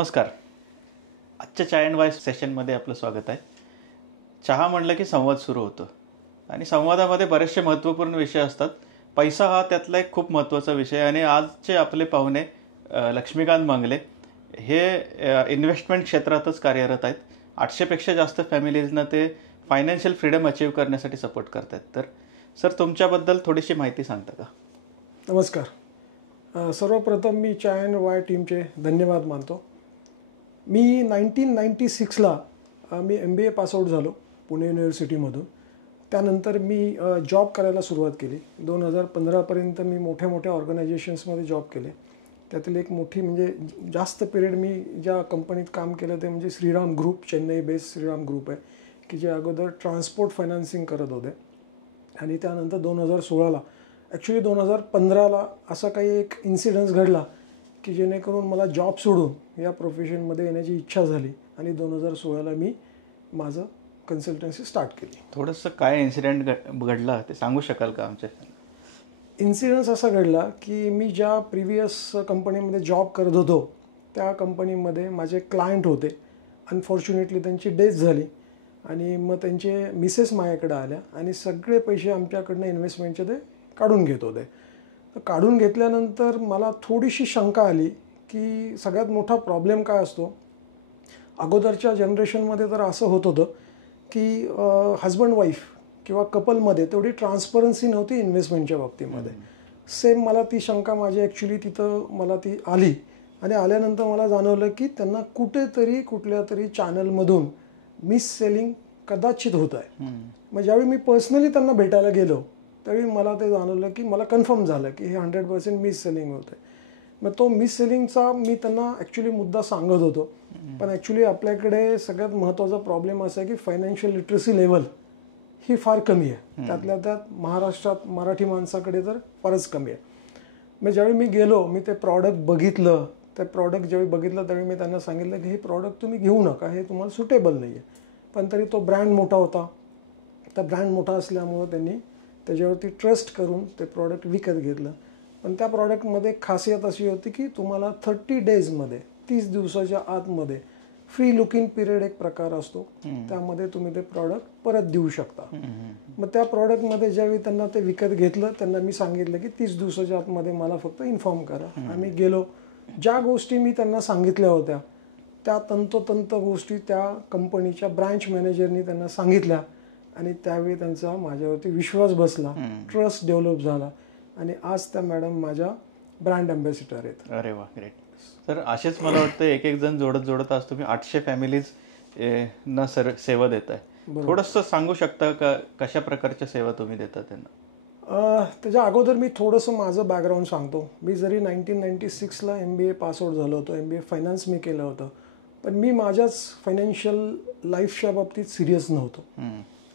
नमस्कार. आजच्या चाय and vice सेशनमध्ये आपलं स्वागत आहे. चहा म्हणलं की संवाद सुरू होतो आणि संवादामध्ये बरेचसे महत्त्वपूर्ण विषय असतात. पैसा हा त्यातला एक खूप महत्त्वाचा विषय आणि आजचे आपले पाहुणे लक्ष्मीकांत मंगले हे इन्व्हेस्टमेंट क्षेत्रातच कार्यरत आहेत. 800पेक्षा जास्त फॅमिलीजना ते फायनान्शियल फ्रीडम अचीव करण्यासाठी सपोर्ट करत आहेत. तर सर, तुमच्याबद्दल थोडीशी माहिती सांगता का? नमस्कार. सर्वप्रथम मी चाय अँड वाय टीमचे धन्यवाद मानतो. मी 1996ला मी MBA पासआउट झालो पुणे युनिव्हर्सिटीमधून. त्यानंतर मी जॉब करायला सुरुवात केली. 2015पर्यंत मी मोठ्या मोठ्या ऑर्गनायझेशन्समध्ये जॉब केले. त्यातील एक मोठी म्हणजे जास्त पिरियड मी ज्या कंपनीत काम केलं ते म्हणजे Shriram group, Chennai based Shriram group आहे, की जे अगोदर ट्रान्सपोर्ट फायनान्सिंग करत होते. आणि त्यानंतर 2016ला ॲक्च्युली 2015ला असा काही एक इन्सिडन्स घडला की जेणेकरून मला जॉब सोडून या प्रोफेशनमध्ये येण्याची इच्छा झाली आणि 2016ला मी माझं कन्सल्टन्सी स्टार्ट केली. थोडंसं काय इन्सिडेंट घडला ते सांगू शकाल का आमच्या? इन्सिडन्स असा घडला की मी ज्या प्रिव्हियस कंपनीमध्ये जॉब करत होतो त्या कंपनीमध्ये माझे क्लायंट होते. अनफॉर्च्युनेटली त्यांची डेथ झाली आणि मग त्यांचे मिसेस माझ्याकडे आल्या आणि सगळे पैसे आमच्याकडनं इन्व्हेस्टमेंटचे ते काढून घेत होते. तर काढून घेतल्यानंतर मला थोडीशी शंका आली की सगळ्यात मोठा प्रॉब्लेम काय असतो. अगोदरच्या जनरेशनमध्ये तर असं होत होतं की हजबंड वाईफ किंवा कपलमध्ये तेवढी ट्रान्सपरन्सी नव्हती इन्व्हेस्टमेंटच्या बाबतीमध्ये. सेम मला ती शंका माझी ॲक्च्युली तिथं मला ती आली आणि आल्यानंतर मला जाणवलं की त्यांना कुठेतरी कुठल्या तरी चॅनलमधून मिस सेलिंग कदाचित होत आहे. मग ज्यावेळी मी पर्सनली त्यांना भेटायला गेलो त्यावेळी मला ते जाणवलं की मला कन्फर्म झालं की हे 100% मिस सेलिंग होतं आहे. मग तो मिस सेलिंगचा मी त्यांना ॲक्च्युली मुद्दा सांगत होतो. पण ॲक्च्युली आपल्याकडे सगळ्यात महत्त्वाचा प्रॉब्लेम असा आहे की फायनान्शियल लिटरसी लेवल ही फार कमी आहे. त्यातल्या त्यात महाराष्ट्रात मराठी माणसाकडे तर फारच कमी आहे. मग ज्यावेळी मी गेलो, मी ते प्रॉडक्ट बघितलं. ते प्रॉडक्ट ज्यावेळी बघितलं त्यावेळी मी त्यांना सांगितलं की हे प्रॉडक्ट तुम्ही घेऊ नका, हे तुम्हाला सुटेबल नाही आहे. पण तरी तो ब्रँड मोठा होता. त्या ब्रँड मोठा असल्यामुळं त्यांनी त्याच्यावरती ट्रस्ट करून ते प्रॉडक्ट विकत घेतलं. पण त्या प्रॉडक्टमध्ये खासियत अशी होती की तुम्हाला 30 डेजमध्ये 30 दिवसाच्या आतमध्ये फ्री लुकिंग पिरियड एक प्रकार असतो, त्यामध्ये तुम्ही ते प्रॉडक्ट परत देऊ शकता. मग त्या प्रॉडक्टमध्ये ज्यावेळी त्यांना ते विकत घेतलं त्यांना मी सांगितलं की 30 दिवसाच्या आतमध्ये मला फक्त इन्फॉर्म करा. आम्ही गेलो. ज्या गोष्टी मी त्यांना सांगितल्या होत्या त्या तंतोतंत गोष्टी त्या कंपनीच्या ब्रँच मॅनेजरनी त्यांना सांगितल्या आणि त्यावेळी त्यांचा माझ्यावरती विश्वास बसला, ट्रस्ट डेव्हलप झाला आणि आज त्या मॅडम माझ्या ब्रँड अँबॅसिडर आहेत. अरे वा, ग्रेट. तर असेच मला वाटतं एक एक जण जोडत आज तुम्ही 800 फॅमिलीज ना सेवा देत आहे. थोडंसं सांगू शकता का कशा प्रकारच्या सेवा तुम्ही देता त्यांना? त्याच्या अगोदर मी थोडंसं माझं बॅकग्राऊंड सांगतो. मी जरी 1996ला MBA पासआउट झालो होतो, MBA फायनान्स मी केलं होतं, पण मी माझ्याच फायनान्शियल लाईफच्या बाबतीत सिरियस नव्हतो.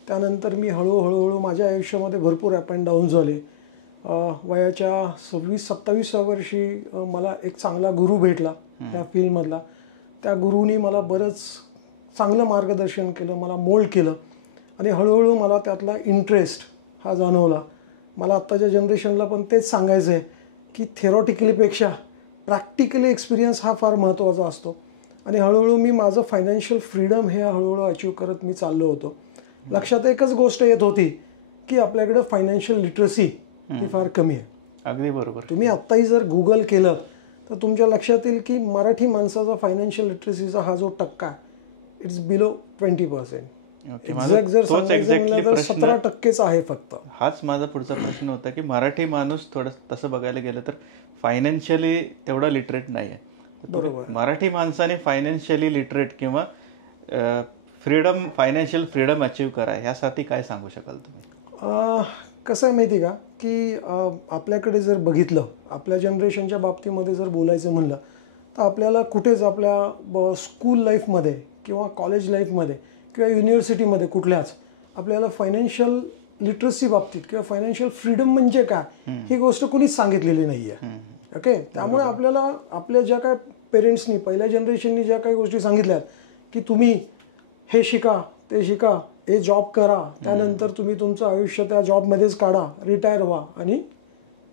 त्यानंतर मी हळूहळू माझ्या आयुष्यामध्ये भरपूर अप अँड डाऊन झाले. वयाच्या 26-27व्या वर्षी मला एक चांगला गुरु भेटला त्या फील्डमधला. त्या गुरुनी मला बरंच चांगलं मार्गदर्शन केलं, मला मोल्ड केलं आणि हळूहळू मला त्यातला इंटरेस्ट हा जाणवला. मला आत्ताच्या जनरेशनला पण तेच सांगायचं आहे की थेरॉटिकलीपेक्षा प्रॅक्टिकली एक्सपिरियन्स हा फार महत्त्वाचा असतो. आणि हळूहळू मी माझं फायनान्शियल फ्रीडम हे हळूहळू अचीव करत मी चाललो होतो. लक्षात एकच गोष्ट येत होती की आपल्याकडे फायनान्शियल लिटरसी ही फार कमी आहे. अगदी बरोबर. तुम्ही आत्ताही जर गुगल केलं तर तुमच्या लक्षात येईल की मराठी माणसाचा फायनान्शियल लिटरसीचा हा जो टक्का आहे इट्स बिलो 20%. एक्झॅक्ट जर सांगायचं तर 17% आहे फक्त. हाच माझा पुढचा प्रश्न होता की मराठी माणूस थोडं तसं बघायला गेलं तर फायनान्शियली तेवढा लिटरेट नाही आहे. बरोबर. मराठी माणसाने फायनान्शियली लिटरेट किंवा फायनान्शियल फ्रीडम अचीव करा ह्यासाठी काय सांगू शकाल तुम्ही? कसं आहे माहिती का की आपल्याकडे जर बघितलं, आपल्या जनरेशनच्या बाबतीमध्ये जर बोलायचं म्हणलं तर आपल्याला कुठेच आपल्या स्कूल लाईफमध्ये किंवा कॉलेज लाईफमध्ये किंवा युनिव्हर्सिटीमध्ये कुठल्याच आपल्याला फायनान्शियल लिटरसी बाबतीत किंवा फायनान्शियल फ्रीडम म्हणजे काय ही गोष्ट कुणीच सांगितलेली नाही आहे. ओके. त्यामुळे आपल्याला आपल्या ज्या काय पेरेंट्सनी पहिल्या जनरेशननी ज्या काही गोष्टी सांगितल्यात की तुम्ही हे शिका, ते शिका, हे जॉब करा, त्यानंतर तुम्ही तुमचं आयुष्य त्या जॉबमध्येच काढा, रिटायर व्हा आणि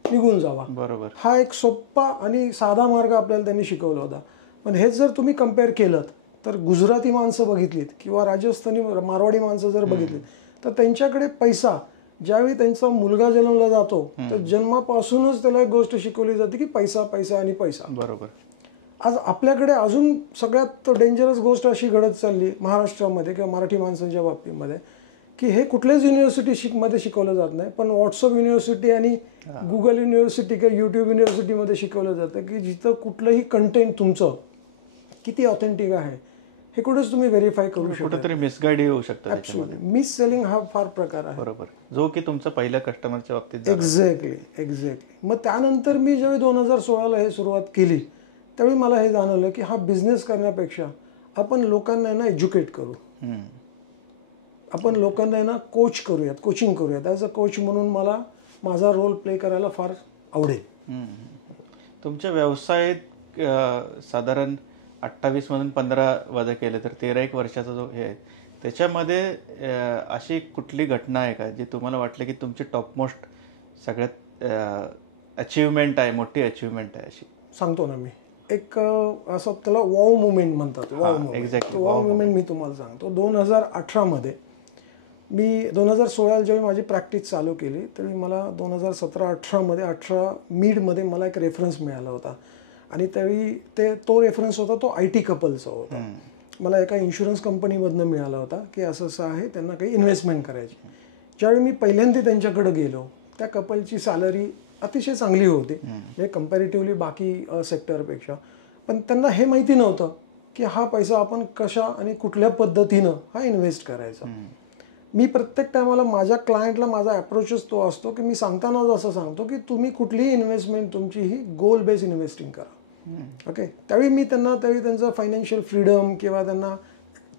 निघून जावा. बरोबर. हा एक सोप्पा आणि साधा मार्ग आपल्याला त्यांनी शिकवला होता. पण हेच जर तुम्ही कम्पेअर केलं तर गुजराती माणसं बघितलीत किंवा राजस्थानी मारवाडी माणसं जर बघितलीत तर त्यांच्याकडे पैसा ज्यावेळी त्यांचा मुलगा जन्मला जातो तर जन्मापासूनच त्याला एक गोष्ट शिकवली जाते की पैसा पैसा आणि पैसा. बरोबर. आज आपल्याकडे अजून सगळ्यात डेंजरस गोष्ट अशी घडत चालली महाराष्ट्रामध्ये किंवा मराठी माणसांच्या बाबतीमध्ये की हे कुठल्याच युनिव्हर्सिटी मध्ये शिकवलं जात नाही, पण व्हॉट्सअप युनिव्हर्सिटी आणि गुगल युनिव्हर्सिटी किंवा यूट्यूब युनिव्हर्सिटीमध्ये शिकवलं जातं की जिथं कुठलंही कंटेंट तुमचं किती ऑथेंटिक आहे हे कुठेच तुम्ही व्हेरीफाय करू शकता. कुठेतरी मिसगाईड होऊ शकतं. मिस सेलिंग हा फार प्रकार आहे. बरोबर, जो की तुमचा पहिल्या कस्टमरच्या बाबतीत. एक्झॅक्टली. मग त्यानंतर मी ज्यावेळी 2016ला हे सुरुवात केली त्यावेळी मला हे जाणवलं की हा बिझनेस करण्यापेक्षा आपण लोकांना ना एज्युकेट करू, आपण लोकांना ना कोच करूयात, कोचिंग करूयात. ॲज अ कोच म्हणून मला माझा रोल प्ले करायला फार आवडेल. तुमच्या व्यवसायात साधारण 28 मधून 15 वजा केले तर 13 वर्षाचा जो हे आहे त्याच्यामध्ये अशी कुठली घटना आहे का जी तुम्हाला वाटलं की तुमची टॉपमोस्ट सगळ्यात अचिव्हमेंट आहे, मोठी अचिव्हमेंट आहे अशी? सांगतो ना मी. एक असं त्याला वॉव मुवमेंट म्हणतात. वॉव मुवमेंट मी तुम्हाला सांगतो. 2018मध्ये मी 2016 जेव्हा माझी प्रॅक्टिस चालू केली त्यावेळी मला 2017-18मध्ये 18 मिडमध्ये मला एक रेफरन्स मिळाला होता आणि त्यावेळी तो रेफरन्स होता तो IT कपलचा होता. मला एका इन्शुरन्स कंपनीमधनं मिळाला होता की असं असं आहे, त्यांना काही इन्व्हेस्टमेंट करायची. ज्यावेळी मी पहिल्यांदा त्यांच्याकडे गेलो त्या कपलची सॅलरी अतिशय चांगली होती म्हणजे कम्पॅरेटिव्हली बाकी सेक्टरपेक्षा, पण त्यांना हे माहिती नव्हतं की हा पैसा आपण कशा आणि कुठल्या पद्धतीनं हा इन्व्हेस्ट करायचा. मी प्रत्येक टायमाला माझ्या क्लायंटला माझा अप्रोचच तो असतो की मी सांगतानाच असं सांगतो की तुम्ही कुठलीही इन्व्हेस्टमेंट तुमची ही गोल बेस्ड इन्व्हेस्टिंग करा. ओके. त्यावेळी मी त्यावेळी त्यांचं फायनान्शियल फ्रीडम किंवा त्यांना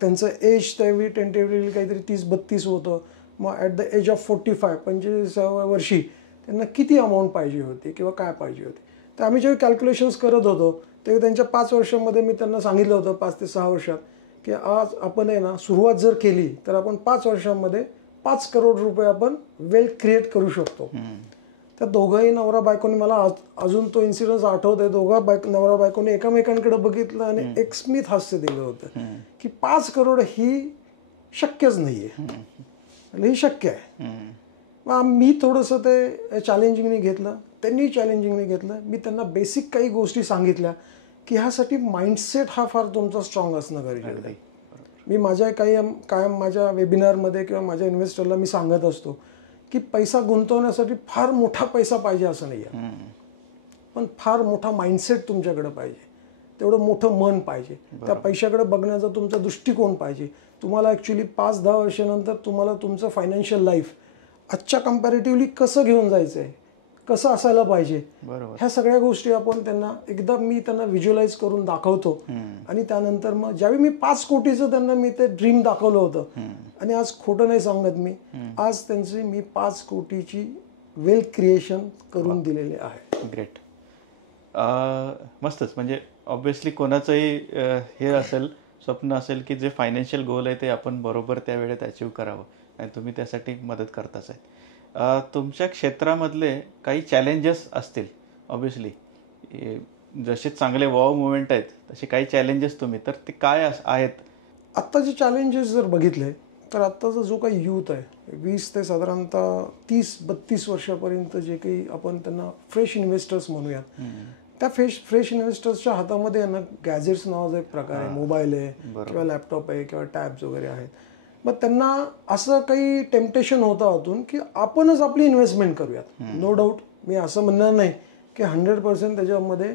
त्यांचं एज त्यावेळी टेंटेटिव्हली काहीतरी 30-32 होतं. मग ॲट द एज ऑफ 45 45व्या वर्षी त्यांना किती अमाऊंट पाहिजे होती किंवा काय पाहिजे होती. तर आम्ही जेव्हा कॅल्क्युलेशन्स करत होतो तेव्हा त्यांच्या 5 वर्षांमध्ये मी त्यांना सांगितलं होतं 5 ते 6 वर्षात की आज आपण आहे ना सुरुवात जर केली तर आपण 5 वर्षांमध्ये 5 करोड रुपये आपण वेल्थ क्रिएट करू शकतो. त्या दोघंही नवरा बायकोनी मला अजून तो इन्सिडन्स आठवतोय. नवरा बायकोनी एकमेकांकडे बघितलं आणि एक स्मित हास्य दिलं होतं की 5 करोड ही शक्यच नाहीये, ही शक्य आहे. मग मी थोडंसं ते चॅलेंजिंगने घेतलं, त्यांनी चॅलेंजिंगने घेतलं. मी त्यांना बेसिक काही गोष्टी सांगितल्या की ह्यासाठी माइंडसेट हा फार तुमचा स्ट्रॉंग असणं गरजेचं आहे. मी माझ्या कायम माझ्या वेबिनारमध्ये किंवा माझ्या इन्व्हेस्टरला मी सांगत असतो की पैसा गुंतवण्यासाठी फार मोठा पैसा पाहिजे असं नाही आहे, पण फार मोठा माइंडसेट तुमच्याकडे पाहिजे, तेवढं मोठं मन पाहिजे, त्या पैशाकडे बघण्याचा तुमचा दृष्टिकोन पाहिजे. तुम्हाला ॲक्च्युली 5-10 वर्षानंतर तुम्हाला तुमचं फायनान्शियल लाईफ आजच्या कम्पॅरेटिव्हली कसं घेऊन जायचं आहे, कसं असायला पाहिजे, ह्या सगळ्या गोष्टी आपण त्यांना मी त्यांना व्हिज्युअलाइज करून दाखवतो. आणि त्यानंतर मग ज्यावेळी मी 5 कोटीचं त्यांना मी ते ड्रीम दाखवलं होतं आणि आज खोटं नाही सांगत मी, आज त्यांची मी 5 कोटीची वेल्थ क्रिएशन करून दिलेले आहे. ग्रेट. मस्तच. म्हणजे ऑब्व्हियसली कोणाचंही हे असेल, स्वप्न असेल की जे फायनान्शियल गोल आहे ते आपण बरोबर त्या वेळेत अचीव करावं आणि तुम्ही त्यासाठी मदत करताच आहे. तुमच्या क्षेत्रामधले काही चॅलेंजेस असतील ऑब्व्हियसली, जसे चांगले वॉव मुवमेंट आहेत तसे काही चॅलेंजेस तर ते काय आहेत? आत्ताचे चॅलेंजेस जर बघितले तर आत्ताचा जो काही यूथ आहे 20 ते साधारणतः 30-32 वर्षापर्यंत जे काही आपण त्यांना फ्रेश इन्व्हेस्टर्स म्हणूयात, त्या फ्रेश इन्व्हेस्टर्सच्या हातामध्ये ना गॅजेट्स नावाचा एक प्रकार आहे, मोबाईल आहे किंवा लॅपटॉप आहे किंवा टॅब्स वगैरे आहेत. मग त्यांना असं काही टेम्पटेशन होतं आतून की आपणच आपली इन्व्हेस्टमेंट करूयात. नो डाऊट मी असं म्हणणार नाही की 100% त्याच्यामध्ये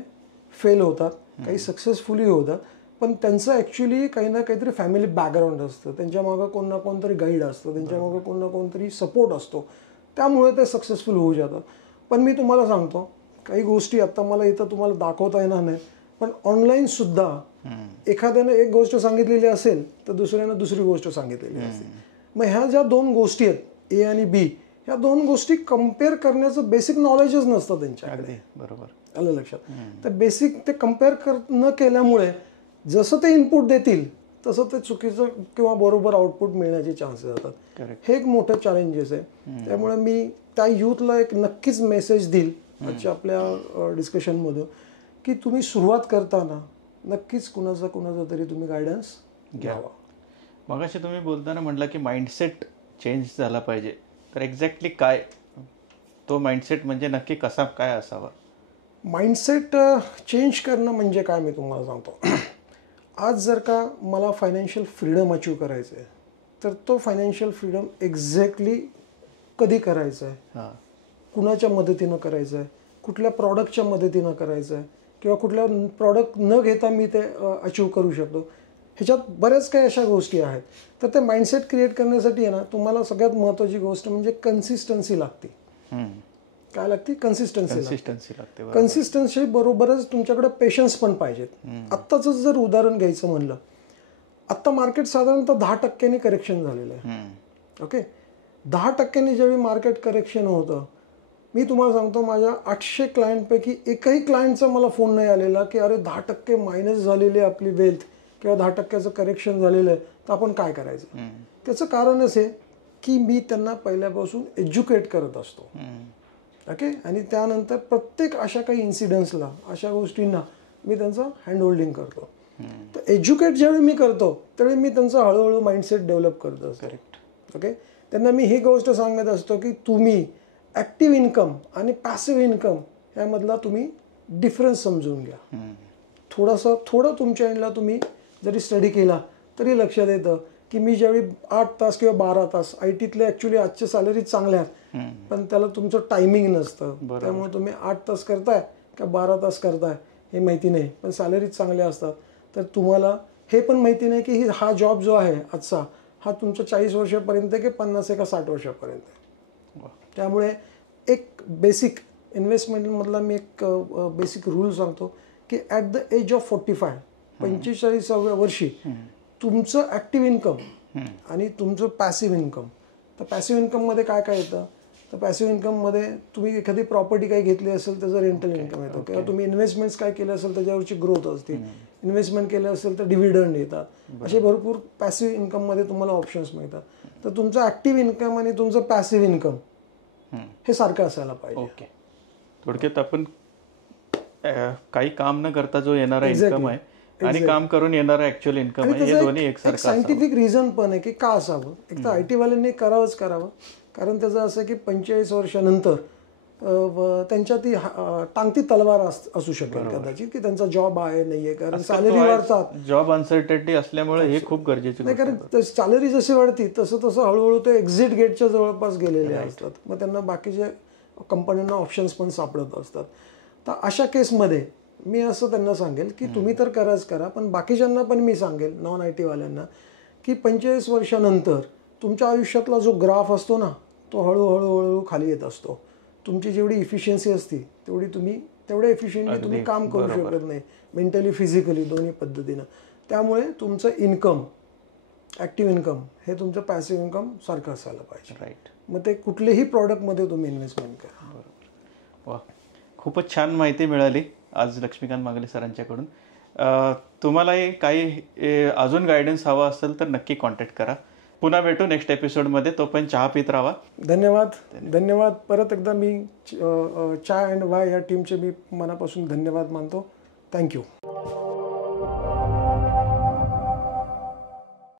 फेल होतात, काही सक्सेसफुली होतात, पण त्यांचं ॲक्च्युली काही ना काहीतरी फॅमिली बॅकग्राऊंड असतं, त्यांच्या मागं कोण ना कोणतरी गाईड असतं, त्यांच्या मागं कोण ना कोणतरी सपोर्ट असतो, त्यामुळे ते सक्सेसफुल होऊ जातात. पण मी तुम्हाला सांगतो काही गोष्टी आत्ता मला इथं तुम्हाला दाखवता येणार नाही, पण ऑनलाईन सुद्धा एखाद्याने एक गोष्ट सांगितलेली असेल तर दुसऱ्यानं दुसरी गोष्ट सांगितलेली असेल. मग ह्या ज्या 2 गोष्टी आहेत A आणि B, ह्या 2 गोष्टी कम्पेअर करण्याचं बेसिक नॉलेजच नसतं त्यांच्याकडे. बरोबर, आलं लक्षात. तर बेसिक ते कम्पेअर न केल्यामुळे जसं ते इनपुट देतील तसं ते चुकीचं किंवा बरोबर आउटपुट मिळण्याचे चान्सेस असतात. हे एक मोठं चॅलेंजेस आहे. त्यामुळे मी त्या यूथला एक नक्कीच मेसेज देईल आजच्या आपल्या डिस्कशनमधून की तुम्ही सुरुवात करताना नक्कीच कुणाचा तरी तुम्ही गायडन्स घ्यावा. मगाशी तुम्ही बोलताना म्हटलं की माइंडसेट चेंज झाला पाहिजे, तर एक्झॅक्टली काय तो माइंडसेट म्हणजे नक्की कसा काय असावा? माइंडसेट चेंज करणं म्हणजे काय मी तुम्हाला सांगतो. आज जर का मला फायनान्शियल फ्रीडम अचीव करायचं आहे, तर तो फायनान्शियल फ्रीडम एक्झॅक्टली कधी करायचं आहे, कुणाच्या मदतीनं करायचं आहे, कुठल्या प्रॉडक्टच्या मदतीनं करायचं आहे, किंवा कुठल्या प्रॉडक्ट न घेता मी ते अचीव करू शकतो, ह्याच्यात बऱ्याच काही अशा गोष्टी आहेत. तर ते माइंडसेट क्रिएट करण्यासाठी आहे ना, तुम्हाला सगळ्यात महत्त्वाची गोष्ट म्हणजे कन्सिस्टन्सी लागते. काय लागते? कन्सिस्टन्सी लागते. कन्सिस्टन्सी बरोबरच तुमच्याकडे पेशन्स पण पाहिजेत. आत्ताच जर उदाहरण घ्यायचं म्हणलं, आत्ता मार्केट साधारणतः 10% करेक्शन झालेलं आहे. ओके, 10% ज्यावेळी मार्केट करेक्शन होतं, मी तुम्हाला सांगतो माझ्या 800 क्लायंटपैकी एकही क्लायंटचा मला फोन नाही आलेला की अरे 10% मायनस झालेली आहे आपली वेल्थ किंवा 10%चं करेक्शन झालेलं आहे, तर आपण काय करायचं. त्याचं कारणच आहे की मी त्यांना पहिल्यापासून एज्युकेट करत असतो. ओके, आणि त्यानंतर प्रत्येक अशा काही इन्सिडन्सला, अशा गोष्टींना मी त्यांचं हँडहोल्डिंग करतो. तर एज्युकेट ज्यावेळी मी करतो त्यावेळी मी त्यांचं हळूहळू माइंडसेट डेव्हलप करत असतो. ओके, त्यांना मी ही गोष्ट सांगत असतो की तुम्ही ॲक्टिव्ह इन्कम आणि पॅसिव्ह इन्कम यामधला तुम्ही डिफरन्स समजून घ्या. थोडं तुमच्या एंडला तुम्ही जरी स्टडी केला तरी लक्षात येतं की मी ज्यावेळी 8 तास किंवा 12 तास आय टीतले ॲक्च्युली आजचे सॅलरी चांगल्या आहेत, पण त्याला तुमचं टायमिंग नसतं. त्यामुळे तुम्ही 8 तास करताय का 12 तास करताय हे माहिती नाही, पण सॅलरीज चांगल्या असतात. तर तुम्हाला हे पण माहिती नाही की हा जॉब जो आहे आजचा, हा तुमच्या 40 वर्षापर्यंत की 50 का 60 वर्षापर्यंत. त्यामुळे एक बेसिक इन्व्हेस्टमेंटमधला मी एक बेसिक रूल सांगतो की ॲट द एज ऑफ 45 वर्षी तुमचं ॲक्टिव्ह इन्कम आणि तुमचं पॅसिव्ह इन्कम. तर पॅसिव्ह इन्कममध्ये काय काय येतं, तर पॅसिव्ह इन्कममध्ये तुम्ही एखादी प्रॉपर्टी काही घेतली असेल त्याचं रेंटल इन्कम येतं, किंवा तुम्ही इन्व्हेस्टमेंट्स काय केलं असेल त्याच्यावरची ग्रोथ असते, इन्व्हेस्टमेंट केलं असेल तर डिव्हिडंड येतात. असे भरपूर पॅसिव्ह इन्कममध्ये तुम्हाला ऑप्शन्स मिळतात. तर तुमचं ॲक्टिव्ह इन्कम आणि तुमचं पॅसिव्ह इन्कम हे सारखं असायला पाहिजे. ओके, थोडक्यात आपण काही काम न करता जो येणारा इन्कम आहे आणि काम करून येणारा ऍक्च्युअल इन्कम आहे, हे दोन्ही एकसारखं असावं. सायंटिफिक रिझन पण आहे की का असावं. एक तर IT वाल्यांनी करावंच करावं, कारण त्याचं असं की 45 वर्षानंतर त्यांच्या ती टांगती तलवार असू शकेल कदाचित की त्यांचा जॉब आहे नाहीये, कारण सॅलरी वाढतात. जॉब अनसर्टनिटी असल्यामुळे हे खूप गरजेचं नाही, कारण सॅलरी जशी वाढती तसं हळूहळू ते एक्झिट गेटच्या जवळपास गेलेले असतात. मग त्यांना बाकीचे कंपन्यांना ऑप्शन्स पण सापडत असतात. तर अशा केसमध्ये मी असं त्यांना सांगेल की तुम्ही तर करा, पण बाकीच्यांना पण मी सांगेल, नॉन IT वाल्यांना, की 45 वर्षानंतर तुमच्या आयुष्यातला जो ग्राफ असतो ना, तो हळूहळू खाली येत असतो. तुमची जेवढी इफिशियन्सी असती तेवढ्या इफिशियंटली तुम्ही काम करू शकत नाही, मेंटली फिजिकली दोन्ही पद्धतीनं. त्यामुळे तुमचं इन्कम, ॲक्टिव्ह इन्कम हे तुमचं पॅसिव्ह इन्कम सारखं असायला पाहिजे. राईट. मग ते कुठल्याही प्रॉडक्टमध्ये तुम्ही इन्व्हेस्टमेंट करा. बरोबर. वा, खूपच छान माहिती मिळाली आज लक्ष्मीकांत मांगले सरांच्याकडून. तुम्हालाही काही अजून गायडन्स हवा असेल तर नक्की कॉन्टॅक्ट करा. पुन्हा भेटू नेक्स्ट एपिसोडमध्ये. तोपर्यंत चहा पित राहा. धन्यवाद. परत एकदा मी चाय अँड वाय या टीमचे मी मनापासून धन्यवाद मानतो. थँक्यू.